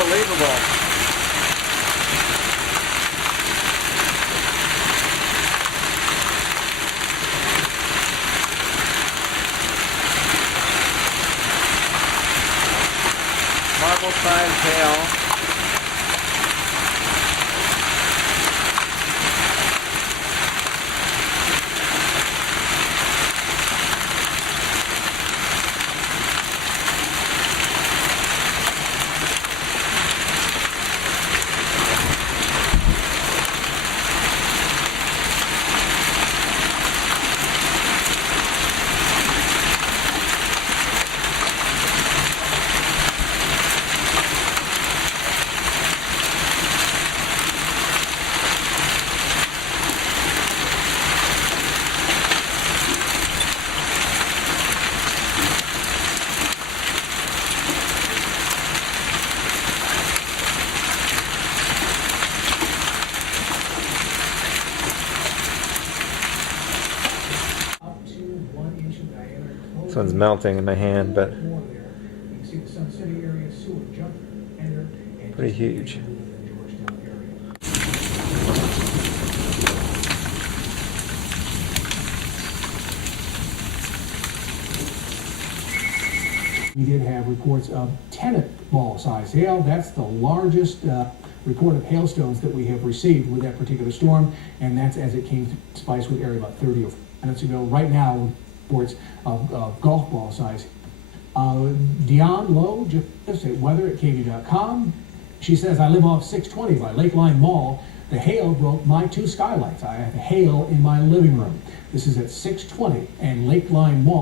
Unbelievable. Marble-sized hail. This one's melting in my hand, but pretty huge. We did have reports of tennis ball size hail. That's the largest report of hailstones that we have received with that particular storm, and that's as it came to Spicewood area about 30 or 40 minutes ago. Right now, reports of golf ball size. Dion Lowe just at weather at KV.com. She says, I live off 620 by Lakeline Mall. The hail broke my 2 skylights. I have hail in my living room. This is at 620 and Lakeline Mall.